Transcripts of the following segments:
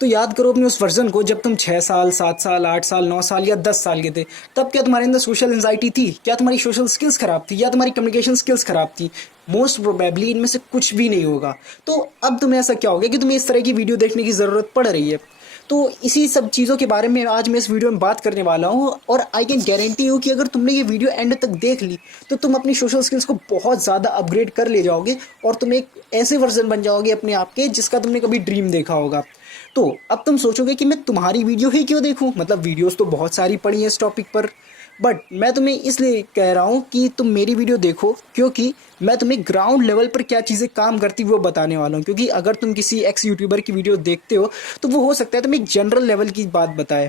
तो याद करो अपने उस वर्जन को जब तुम 6 साल 7 साल 8 साल 9 साल या 10 साल के थे। तब क्या तुम्हारे अंदर सोशल एंजाइटी थी? क्या तुम्हारी सोशल स्किल्स खराब थी या तुम्हारी कम्युनिकेशन स्किल्स खराब थी? मोस्ट प्रोबेबली इनमें से कुछ भी नहीं होगा। तो अब तुम्हें ऐसा क्या हो गया कि तुम्हें इस तरह की वीडियो देखने की ज़रूरत पड़ रही है? तो इसी सब चीज़ों के बारे में आज मैं इस वीडियो में बात करने वाला हूँ, और आई कैन गारंटी यू कि अगर तुमने ये वीडियो एंड तक देख ली तो तुम अपनी सोशल स्किल्स को बहुत ज़्यादा अपग्रेड कर ले जाओगे, और तुम एक ऐसे वर्जन बन जाओगे अपने आप के जिसका तुमने कभी ड्रीम देखा होगा। तो अब तुम सोचोगे कि मैं तुम्हारी वीडियो ही क्यों देखूं, मतलब वीडियोस तो बहुत सारी पड़ी हैं इस टॉपिक पर। बट मैं तुम्हें इसलिए कह रहा हूँ कि तुम मेरी वीडियो देखो, क्योंकि मैं तुम्हें ग्राउंड लेवल पर क्या चीज़ें काम करती वो बताने वाला हूँ। क्योंकि अगर तुम किसी एक्स यूट्यूबर की वीडियो देखते हो तो वो हो सकता है तुम्हें एक जनरल लेवल की बात बताए।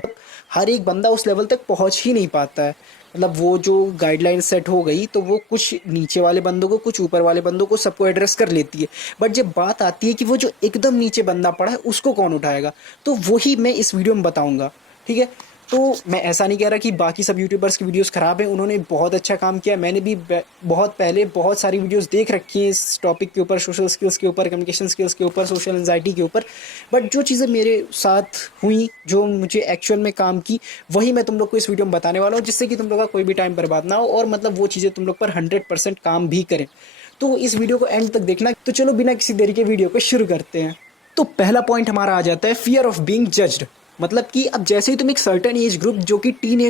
हर एक बंदा उस लेवल तक पहुँच ही नहीं पाता है। मतलब वो जो गाइडलाइन सेट हो गई तो वो कुछ नीचे वाले बंदों को, कुछ ऊपर वाले बंदों को, सबको एड्रेस कर लेती है। बट जब बात आती है कि वो जो एकदम नीचे बंदा पड़ा है उसको कौन उठाएगा, तो वही मैं इस वीडियो में बताऊंगा। ठीक है? तो मैं ऐसा नहीं कह रहा कि बाकी सब यूट्यूबर्स की वीडियोस ख़राब हैं, उन्होंने बहुत अच्छा काम किया। मैंने भी बहुत पहले बहुत सारी वीडियोस देख रखी हैं इस टॉपिक के ऊपर, सोशल स्किल्स के ऊपर, कम्युनिकेशन स्किल्स के ऊपर, सोशल एंजाइटी के ऊपर। बट जो चीज़ें मेरे साथ हुई, जो मुझे एक्चुअल में काम की, वही मैं तुम लोग को इस वीडियो में बताने वाला हूँ, जिससे कि तुम लोग का कोई भी टाइम बर्बाद ना हो, और मतलब वो चीज़ें तुम लोग पर 100% काम भी करें। तो इस वीडियो को एंड तक देखना। तो चलो बिना किसी देरी के वीडियो को शुरू करते हैं। तो पहला पॉइंट हमारा आ जाता है फियर ऑफ बीइंग जज्ड। मतलब कि अब जैसे ही तुम एक सर्टेन एज ग्रुप जो कि टीन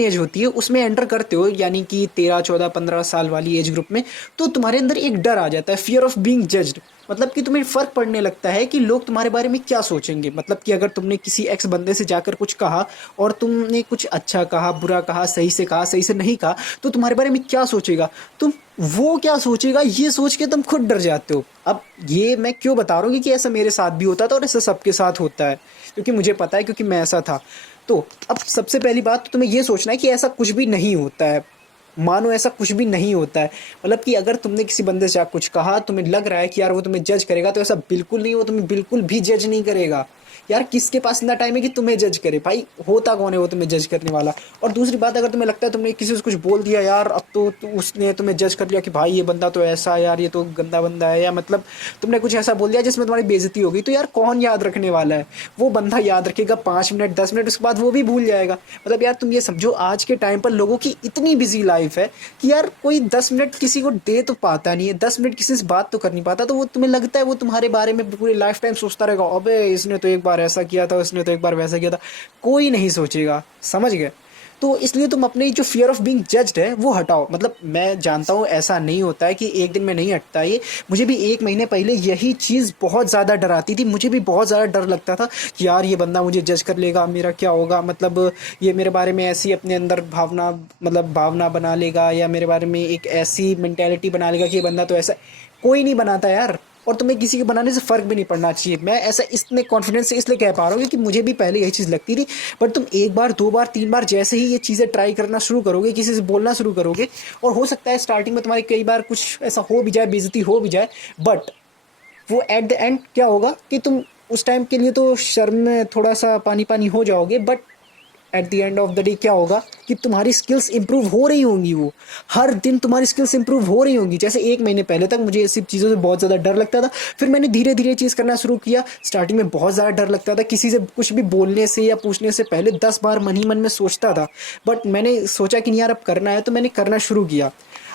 एज होती है उसमें एंटर करते हो, यानी कि 13 14 15 साल वाली एज ग्रुप में, तो तुम्हारे अंदर एक डर आ जाता है, फियर ऑफ बीइंग जज्ड। मतलब कि तुम्हें फर्क पड़ने लगता है कि लोग तुम्हारे बारे में क्या सोचेंगे। मतलब कि अगर तुमने किसी एक्स बंदे से जाकर कुछ कहा, और तुमने कुछ अच्छा कहा, बुरा कहा, सही से नहीं कहा, तो तुम्हारे बारे में क्या सोचेगा, तुम वो क्या सोचेगा ये सोच के तुम खुद डर जाते हो। अब ये मैं क्यों बता रहा हूँ, क्योंकि ऐसा मेरे साथ भी होता था और ऐसा सबके साथ होता है, क्योंकि मुझे पता है, क्योंकि मैं ऐसा था। तो अब सबसे पहली बात तो तुम्हें ये सोचना है कि ऐसा कुछ भी नहीं होता है। मानो ऐसा कुछ भी नहीं होता है। मतलब कि अगर तुमने किसी बंदे से कुछ कहा, तुम्हें लग रहा है कि यार वो तुम्हें जज करेगा, तो ऐसा बिल्कुल नहीं, वो तुम्हें बिल्कुल भी जज नहीं करेगा। यार किसके पास इतना टाइम है कि तुम्हें जज करे? भाई होता कौन है वो तुम्हें जज करने वाला? और दूसरी बात, अगर तुम्हें लगता है तुमने किसी से कुछ बोल दिया यार, अब तो उसने तुम्हें जज कर लिया कि भाई ये बंदा तो ऐसा है यार, ये तो गंदा बंदा है, या मतलब तुमने कुछ ऐसा बोल दिया जिसमें तुम्हारी बेइज्जती हो गई, तो यार कौन याद रखने वाला है? वो बंदा याद रखेगा 5 मिनट 10 मिनट, उसके बाद वो भी भूल जाएगा। मतलब यार तुम ये समझो, आज के टाइम पर लोगों की इतनी बिजी लाइफ है कि यार कोई 10 मिनट किसी को दे तो पाता नहीं है, 10 मिनट किसी से बात तो कर नहीं पाता। तो वो तुम्हें लगता है वो तुम्हारे बारे में पूरी लाइफ टाइम सोचता रहेगा, अबे इसने तो एक बार ऐसा किया था, उसने तो एक बार वैसा किया था। कोई नहीं सोचेगा, समझ गए? तो इसलिए तुम अपनी जो फियर ऑफ बीइंग जज्ड है वो हटाओ। मतलब मैं जानता हूँ ऐसा नहीं होता है कि एक दिन में नहीं हटता ये। मुझे भी 1 महीने पहले यही चीज़ बहुत ज़्यादा डराती थी। मुझे भी बहुत ज़्यादा डर लगता था कि यार ये बंदा मुझे जज कर लेगा, मेरा क्या होगा, मतलब ये मेरे बारे में ऐसी अपने अंदर भावना, मतलब भावना बना लेगा, या मेरे बारे में एक ऐसी मेंटेलिटी बना लेगा कि ये बंदा तो ऐसा। कोई नहीं बनाता यार, और तुम्हें किसी के बनाने से फ़र्क भी नहीं पड़ना चाहिए। मैं ऐसा इतने कॉन्फिडेंस से इसलिए कह पा रहा हूँ क्योंकि मुझे भी पहले यही चीज़ लगती थी। बट तुम एक बार, दो बार, तीन बार जैसे ही ये चीज़ें ट्राई करना शुरू करोगे, किसी से बोलना शुरू करोगे, और हो सकता है स्टार्टिंग में तुम्हारी कई बार कुछ ऐसा हो भी जाए, बेइज्जती हो भी जाए, बट वो एट द एंड क्या होगा कि तुम उस टाइम के लिए तो शर्म में थोड़ा सा पानी पानी हो जाओगे, but at the end of the day क्या होगा कि तुम्हारी स्किल्स इंप्रूव हो रही होंगी। वो हर दिन तुम्हारी स्किल्स इंप्रूव हो रही होंगी। जैसे 1 महीने पहले तक मुझे इस सब चीज़ों से बहुत ज़्यादा डर लगता था, फिर मैंने धीरे धीरे चीज़ करना शुरू किया। स्टार्टिंग में बहुत ज़्यादा डर लगता था, किसी से कुछ भी बोलने से या पूछने से पहले 10 बार मन ही मन में सोचता था। बट मैंने सोचा कि नहीं यार अब करना है, तो मैंने करना शुरू किया।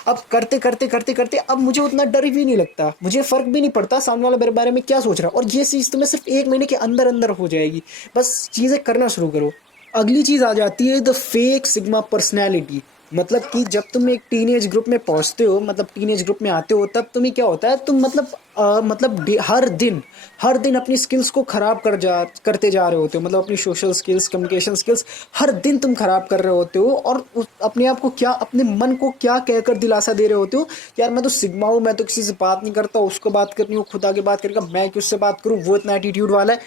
अब करते करते करते करते अब मुझे उतना डर भी नहीं लगता, मुझे फ़र्क भी नहीं पड़ता सामने वाला मेरे बारे में क्या सोच रहा है। और ये चीज़ तुम्हें सिर्फ 1 महीने के अंदर अंदर हो जाएगी। बस चीज़ें करना शुरू करो। अगली चीज़ आ जाती है द फेक सिग्मा पर्सनैलिटी। मतलब कि जब तुम एक टीनेज ग्रुप में पहुंचते हो, मतलब टीनेज ग्रुप में आते हो, तब तुम्हें क्या होता है, तुम मतलब हर दिन अपनी स्किल्स को ख़राब करते जा रहे होते हो। मतलब अपनी सोशल स्किल्स, कम्युनिकेशन स्किल्स हर दिन तुम ख़राब कर रहे होते हो, और अपने आप को क्या, अपने मन को क्या कहकर दिलासा दे रहे होते हो, यार मैं तो सिग्मा हूँ, मैं तो किसी से बात नहीं करता, उसको बात करनी हो खुद आगे बात करेगा, मैं क्यों उससे बात करूँ, वो इतना एटीट्यूड वाला है।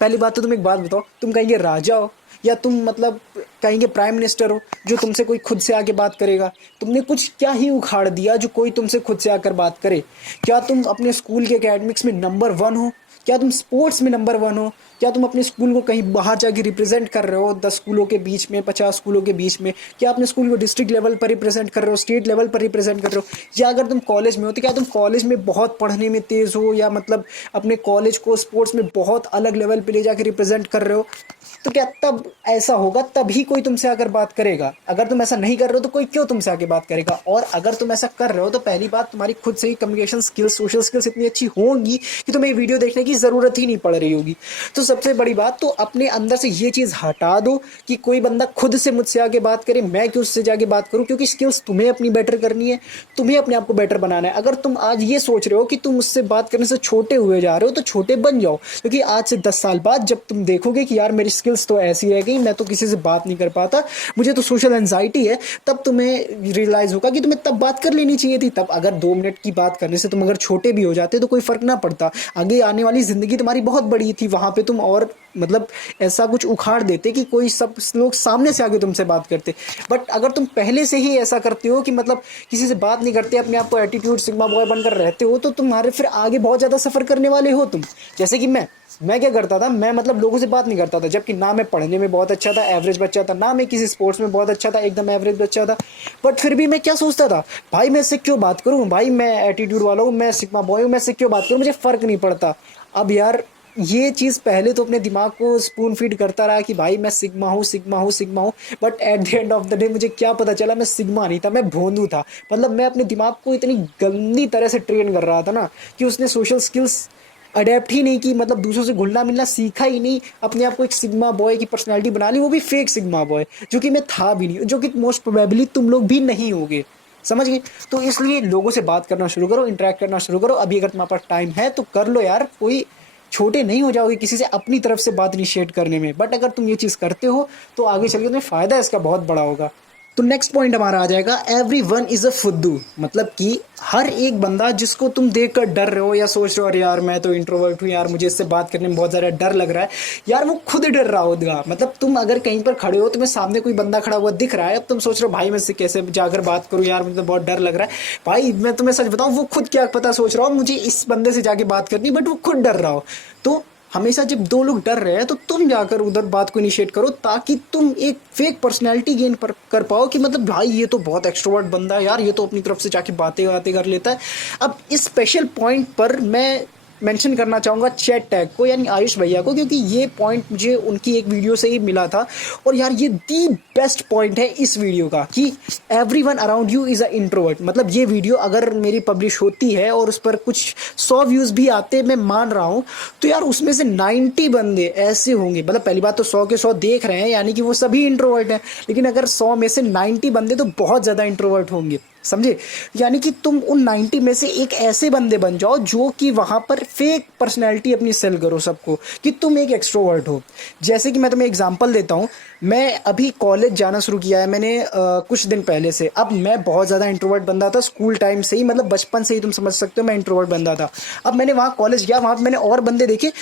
पहली बात तो तुम एक बात बताओ, तुम कहेंगे राजा हो, या तुम मतलब कहेंगे प्राइम मिनिस्टर हो जो तुमसे कोई खुद से आके बात करेगा? तुमने कुछ क्या ही उखाड़ दिया जो कोई तुमसे खुद से आकर बात करे? क्या तुम अपने स्कूल के एकेडमिक्स में नंबर 1 हो? क्या तुम स्पोर्ट्स में नंबर वन हो? क्या तुम अपने स्कूल को कहीं बाहर जाके रिप्रेजेंट कर रहे हो 10 स्कूलों के बीच में, 50 स्कूलों के बीच में? क्या अपने स्कूल को डिस्ट्रिक्ट लेवल पर रिप्रेजेंट कर रहे हो, स्टेट लेवल पर रिप्रेजेंट कर रहे हो? या अगर तुम कॉलेज में हो तो क्या तुम कॉलेज में बहुत पढ़ने में तेज हो, या मतलब अपने कॉलेज को स्पोर्ट्स में बहुत अलग लेवल पे ले जाके रिप्रेजेंट कर रहे हो? तो क्या तब ऐसा होगा, तभी कोई तुमसे आकर बात करेगा। अगर तुम ऐसा नहीं कर रहे हो तो कोई क्यों तुमसे आके बात करेगा? और अगर तुम ऐसा कर रहे हो तो पहली बात, तुम्हारी खुद से ही कम्युनिकेशन स्किल्स, सोशल स्किल्स इतनी अच्छी होंगी कि तुम्हें वीडियो देखने की ज़रूरत ही नहीं पड़ रही होगी। तो सबसे बड़ी बात तो अपने अंदर से ये चीज़ हटा दो कि कोई बंदा खुद से मुझसे आके बात करे, मैं क्यों उससे जाके बात करूँ? क्योंकि स्किल्स तुम्हें अपनी बेटर करनी है, तुम्हें अपने आप को बेटर बनाना है। अगर तुम आज ये सोच रहे हो कि तुम उससे बात करने से छोटे हुए जा रहे हो तो छोटे बन जाओ, क्योंकि आज से 10 साल बाद जब तुम देखोगे कि यार मेरी स्किल्स तो ऐसी रह गई, मैं तो किसी से बात नहीं कर पाता, मुझे तो सोशल एंजाइटी है, तब तुम्हें रियलाइज होगा कि तुम्हें तब बात कर लेनी चाहिए थी। तब अगर 2 मिनट की बात करने से तुम अगर छोटे भी हो जाते तो कोई फर्क ना पड़ता। आगे आने वाली जिंदगी तुम्हारी बहुत बड़ी थी, वहां पे तुम और मतलब ऐसा कुछ उखाड़ देते कि कोई सब लोग सामने से आगे तुमसे बात करते। बट अगर तुम पहले से ही ऐसा करते हो कि मतलब किसी से बात नहीं करते, अपने आप को एटीट्यूड सिग्मा बॉय बनकर रहते हो, तो तुम्हारे फिर आगे बहुत ज़्यादा सफ़र करने वाले हो तुम। जैसे कि मैं क्या करता था, मैं मतलब लोगों से बात नहीं करता था, जबकि ना मैं पढ़ने में बहुत अच्छा था, एवरेज बच्चा था, ना मैं किसी स्पोर्ट्स में बहुत अच्छा था, एकदम एवरेज बच्चा था। बट फिर भी मैं क्या सोचता था, भाई मैं इससे क्यों बात करूँ, भाई मैं एटीट्यूड वाला हूँ, मैं सिग्मा बॉय हूँ, मैं इससे क्यों बात करूँ, मुझे फ़र्क नहीं पड़ता। अब यार ये चीज़ पहले तो अपने दिमाग को स्पून फीड करता रहा कि भाई मैं सिग्मा हूँ, सिग्मा हूँ, सिग्मा हूँ। But at the end of the day मुझे क्या पता चला, मैं सिग्मा नहीं था, मैं भोंदू था। मतलब मैं अपने दिमाग को इतनी गंदी तरह से ट्रेन कर रहा था ना कि उसने सोशल स्किल्स अडेप्ट ही नहीं की, मतलब दूसरों से घुलना मिलना सीखा ही नहीं, अपने आप को एक सिग्मा बॉय की पर्सनालिटी बना ली, वो भी फेक सिग्मा बॉय, जो कि मैं था भी नहीं, जो कि मोस्ट प्रोबेबली तुम लोग भी नहीं होगे। समझ गए? तो इसलिए लोगों से बात करना शुरू करो, इंटरेक्ट करना शुरू करो। अभी अगर तुम्हारे पास टाइम है तो कर लो यार, कोई छोटे नहीं हो जाओगे किसी से अपनी तरफ से बात इनिशिएट करने में। बट अगर तुम ये चीज़ करते हो तो आगे चल के तुम्हें फ़ायदा इसका बहुत बड़ा होगा। तो नेक्स्ट पॉइंट हमारा आ जाएगा, एवरी वन इज़ अ फुद्दू। मतलब कि हर एक बंदा जिसको तुम देख कर डर रहे हो या सोच रहे हो अरे यार मैं तो इंट्रोवर्ट हूँ यार, मुझे इससे बात करने में बहुत ज़्यादा डर लग रहा है, यार वो खुद डर रहा होगा। मतलब तुम अगर कहीं पर खड़े हो, तुम्हें सामने कोई बंदा खड़ा हुआ दिख रहा है, अब तुम सोच रहे हो भाई मैं इससे कैसे जाकर बात करूँ यार, मुझे तो बहुत डर लग रहा है। भाई मैं तुम्हें सच बताऊँ, वो खुद क्या पता सोच रहा हो मुझे इस बंदे से जाके बात करनी, बट वो खुद डर रहा हो। तो हमेशा जब 2 लोग डर रहे हैं तो तुम जाकर उधर बात को इनिशिएट करो, ताकि तुम एक फेक पर्सनैलिटी गेन कर पाओ कि मतलब भाई ये तो बहुत एक्सट्रोवर्ट बंदा है यार, ये तो अपनी तरफ से जाके बातें बातें कर लेता है। अब इस स्पेशल पॉइंट पर मैं मेंशन करना चाहूँगा चैट टैग को, यानी आयुष भैया को, क्योंकि ये पॉइंट मुझे उनकी एक वीडियो से ही मिला था। और यार ये दी बेस्ट पॉइंट है इस वीडियो का कि every one around you is a introvert. मतलब ये वीडियो अगर मेरी पब्लिश होती है और उस पर कुछ 100 व्यूज़ भी आते, मैं मान रहा हूँ, तो यार उसमें से 90 बंदे ऐसे होंगे, मतलब पहली बात तो 100 के 100 देख रहे हैं, यानी कि वो सभी इंट्रोवर्ट हैं। लेकिन अगर 100 में से 90 बंदे तो बहुत ज़्यादा इंट्रोवर्ट होंगे, समझे? यानी कि तुम उन 90 में से एक ऐसे बंदे बन जाओ जो कि वहाँ पर फेक पर्सनैलिटी अपनी सेल करो सबको कि तुम एक एक्सट्रोवर्ट हो। जैसे कि मैं तुम्हें एग्जांपल देता हूँ, मैं अभी कॉलेज जाना शुरू किया है मैंने कुछ दिन पहले से। अब मैं बहुत ज़्यादा इंट्रोवर्ट बंदा था स्कूल टाइम से ही, मतलब बचपन से ही तुम समझ सकते हो मैं इंट्रोवर्ट बंदा था। अब मैंने वहाँ कॉलेज गया, वहाँ मैंने और बंदे देखे,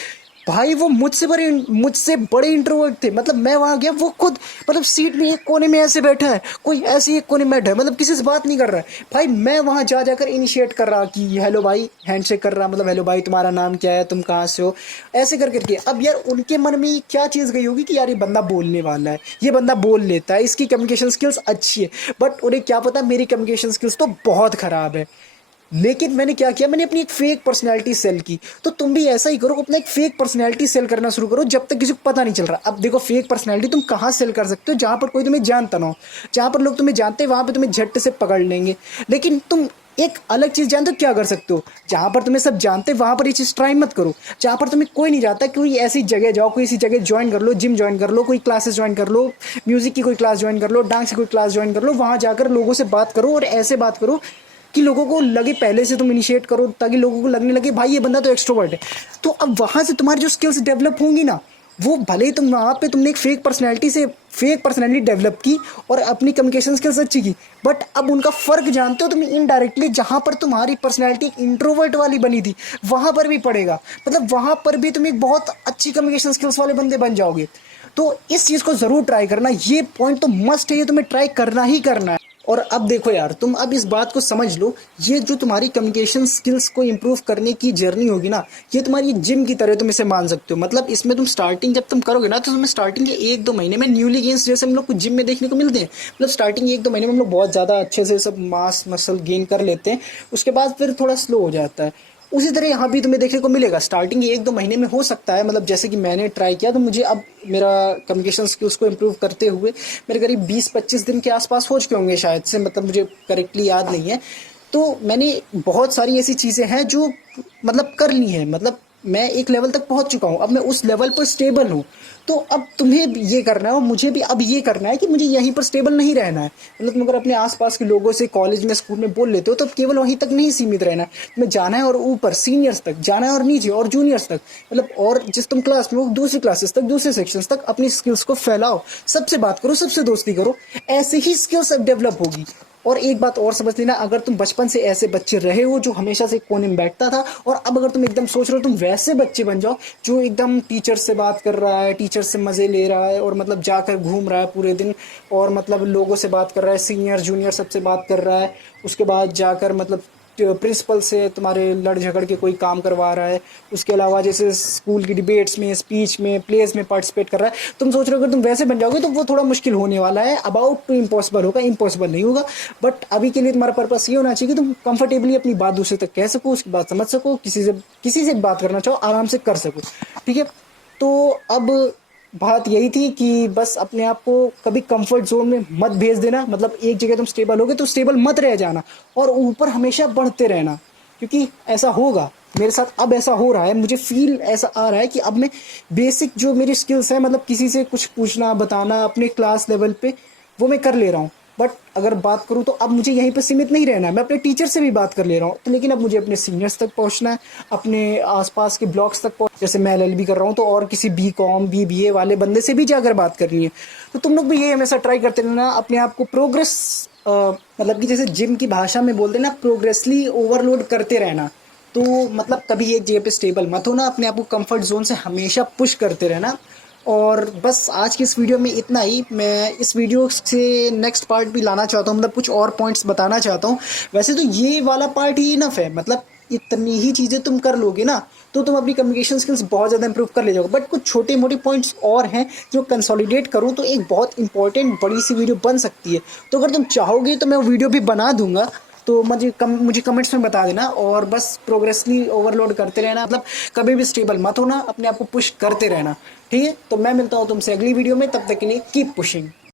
भाई वो मुझसे बड़े इंट्रोवर्ट थे। मतलब मैं वहाँ गया, वो खुद मतलब सीट में एक कोने में ऐसे बैठा है, कोई ऐसे एक कोने में बैठा है, मतलब किसी से बात नहीं कर रहा है। भाई मैं वहाँ जा जाकर इनिशिएट कर रहा कि हेलो भाई, हैंडशेक कर रहा, मतलब हेलो भाई तुम्हारा नाम क्या है, तुम कहाँ से हो, ऐसे कर करके। अब यार उनके मन में क्या चीज़ गई होगी कि यार ये बंदा बोलने वाला है, ये बंदा बोल लेता है, इसकी कम्युनिकेशन स्किल्स अच्छी है। बट उन्हें क्या पता मेरी कम्युनिकेशन स्किल्स तो बहुत ख़राब है। लेकिन मैंने क्या किया, मैंने अपनी एक फेक पर्सनैलिटी सेल की। तो तुम भी ऐसा ही करो, अपना एक फेक पर्सनैलिटी सेल करना शुरू करो जब तक किसी को पता नहीं चल रहा। अब देखो फेक पर्सनैलिटी तुम कहाँ सेल कर सकते हो, जहाँ पर कोई तुम्हें जानता ना हो। जहाँ पर लोग तुम्हें जानते हैं वहाँ पर तुम्हें झट से पकड़ लेंगे। लेकिन तुम एक अलग चीज़ जानते हो क्या कर सकते हो, जहाँ पर तुम्हें सब जानते हैं वहाँ पर ये चीज़ ट्राई मत करो। जहाँ पर तुम्हें कोई नहीं जानता, कोई ऐसी जगह जाओ, कोई ऐसी जगह ज्वाइन कर लो, जिम ज्वाइन कर लो, कोई क्लासेस ज्वाइन कर लो, म्यूज़िक की कोई क्लास ज्वाइन कर लो, डांस की कोई क्लास ज्वाइन कर लो। वहाँ जाकर लोगों से बात करो और ऐसे बात करो कि लोगों को लगे, पहले से तुम इनिशिएट करो ताकि लोगों को लगने लगे भाई ये बंदा तो एक्सट्रोवर्ट है। तो अब वहाँ से तुम्हारी जो स्किल्स डेवलप होंगी ना, वो भले ही तुम वहाँ पे तुमने एक फेक पर्सनैलिटी डेवलप की और अपनी कम्युनिकेशन स्किल्स अच्छी की, बट अब उनका फ़र्क जानते हो तुम इनडायरेक्टली, जहाँ पर तुम्हारी पर्सनैलिटी इंट्रोवर्ट वाली बनी थी वहाँ पर भी पड़ेगा। मतलब वहाँ पर भी तुम एक बहुत अच्छी कम्युनिकेशन स्किल्स वाले बंदे बन जाओगे। तो इस चीज़ को ज़रूर ट्राई करना, ये पॉइंट तो मस्ट है, ये तुम्हें ट्राई करना ही करना है। और अब देखो यार, तुम अब इस बात को समझ लो, ये जो तुम्हारी कम्युनिकेशन स्किल्स को इम्प्रूव करने की जर्नी होगी ना, ये तुम्हारी जिम की तरह तुम इसे मान सकते हो। मतलब इसमें तुम स्टार्टिंग जब तुम करोगे ना, तो तुम्हें स्टार्टिंग के 1-2 महीने में न्यूली गेन्स जैसे हम लोग को जिम में देखने को मिलते हैं। मतलब स्टार्टिंग 1-2 महीने में हम लोग बहुत ज़्यादा अच्छे से सब मास मसल गेन कर लेते हैं, उसके बाद फिर थोड़ा स्लो हो जाता है। उसी तरह यहाँ भी तुम्हें देखने को मिलेगा, स्टार्टिंग के 1-2 महीने में हो सकता है, मतलब जैसे कि मैंने ट्राई किया तो मुझे अब मेरा कम्युनिकेशन स्किल्स को इम्प्रूव करते हुए मेरे करीब 20-25 दिन के आसपास हो चुके होंगे शायद से, मतलब मुझे करेक्टली याद नहीं है। तो मैंने बहुत सारी ऐसी चीज़ें हैं जो मतलब कर ली हैं, मतलब मैं एक लेवल तक पहुंच चुका हूं, अब मैं उस लेवल पर स्टेबल हूं। तो अब तुम्हें भी ये करना है और मुझे भी अब ये करना है कि मुझे यहीं पर स्टेबल नहीं रहना है। मतलब तुम अगर अपने आसपास के लोगों से कॉलेज में स्कूल में बोल लेते हो तो केवल वहीं तक नहीं सीमित रहना है, तुम्हें जाना है और ऊपर सीनियर्स तक जाना है और नीचे और जूनियर्स तक, मतलब और जिस तुम क्लास में हो दूसरी क्लासेस तक दूसरे सेक्शंस तक अपनी स्किल्स को फैलाओ, सबसे बात करो, सबसे दोस्ती करो, ऐसे ही स्किल्स डेवलप होगी। और एक बात और समझ लेना, अगर तुम बचपन से ऐसे बच्चे रहे हो जो हमेशा से कोने में बैठता था, और अब अगर तुम एकदम सोच रहे हो तुम वैसे बच्चे बन जाओ जो एकदम टीचर से बात कर रहा है, टीचर से मज़े ले रहा है, और मतलब जाकर घूम रहा है पूरे दिन, और मतलब लोगों से बात कर रहा है, सीनियर जूनियर सबसे बात कर रहा है, उसके बाद जाकर मतलब प्रिंसिपल से तुम्हारे लड़ झगड़ के कोई काम करवा रहा है, उसके अलावा जैसे स्कूल की डिबेट्स में, स्पीच में, प्लेस में पार्टिसिपेट कर रहा है, तुम सोच रहे हो अगर तुम वैसे बन जाओगे तो वो थोड़ा मुश्किल होने वाला है, अबाउट टू इम्पॉसिबल होगा, इम्पॉसिबल नहीं होगा। बट अभी के लिए तुम्हारा पर्पस ये होना चाहिए कि तुम कंफर्टेबली अपनी बात दूसरे तक कह सको, उसकी बात समझ सको, किसी से बात करना चाहो आराम से कर सको, ठीक है। तो अब बात यही थी कि बस अपने आप को कभी कंफर्ट जोन में मत भेज देना, मतलब एक जगह तुम स्टेबल होगे तो स्टेबल मत रह जाना, और ऊपर हमेशा बढ़ते रहना, क्योंकि ऐसा होगा। मेरे साथ अब ऐसा हो रहा है, मुझे फील ऐसा आ रहा है कि अब मैं बेसिक जो मेरी स्किल्स है, मतलब किसी से कुछ पूछना बताना अपने क्लास लेवल पे, वो मैं कर ले रहा हूँ। बट अगर बात करूँ तो अब मुझे यहीं पर सीमित नहीं रहना है, मैं अपने टीचर से भी बात कर ले रहा हूँ, तो लेकिन अब मुझे अपने सीनियर्स तक पहुँचना है, अपने आसपास के ब्लॉक्स तक पहुँच, जैसे मैं एलएलबी कर रहा हूँ तो और किसी बीकॉम बीबीए वाले बंदे से भी जाकर बात करनी है। तो तुम लोग भी ये हमेशा ट्राई करते रहना, अपने आप को प्रोग्रेस, मतलब कि जैसे जिम की भाषा में बोलते हैं ना, प्रोग्रेसली ओवरलोड करते रहना। तो मतलब कभी एक जगह पे स्टेबल मत होना, अपने आप को कंफर्ट जोन से हमेशा पुश करते रहना। और बस आज की इस वीडियो में इतना ही। मैं इस वीडियो से नेक्स्ट पार्ट भी लाना चाहता हूँ, मतलब कुछ और पॉइंट्स बताना चाहता हूँ। वैसे तो ये वाला पार्ट ही इनफ है, मतलब इतनी ही चीज़ें तुम कर लोगे ना तो तुम अपनी कम्युनिकेशन स्किल्स बहुत ज़्यादा इंप्रूव कर ले जाओगे। बट कुछ छोटे मोटे पॉइंट्स और हैं जो कंसोलिडेट करूँ तो एक बहुत इंपॉर्टेंट बड़ी सी वीडियो बन सकती है। तो अगर तुम चाहोगे तो मैं वो वीडियो भी बना दूंगा, तो मुझे कमेंट्स में बता देना। और बस प्रोग्रेसली ओवरलोड करते रहना, मतलब कभी भी स्टेबल मत होना, अपने आप को पुश करते रहना, ठीक है। तो मैं मिलता हूँ तुमसे अगली वीडियो में, तब तक के लिए कीप पुशिंग।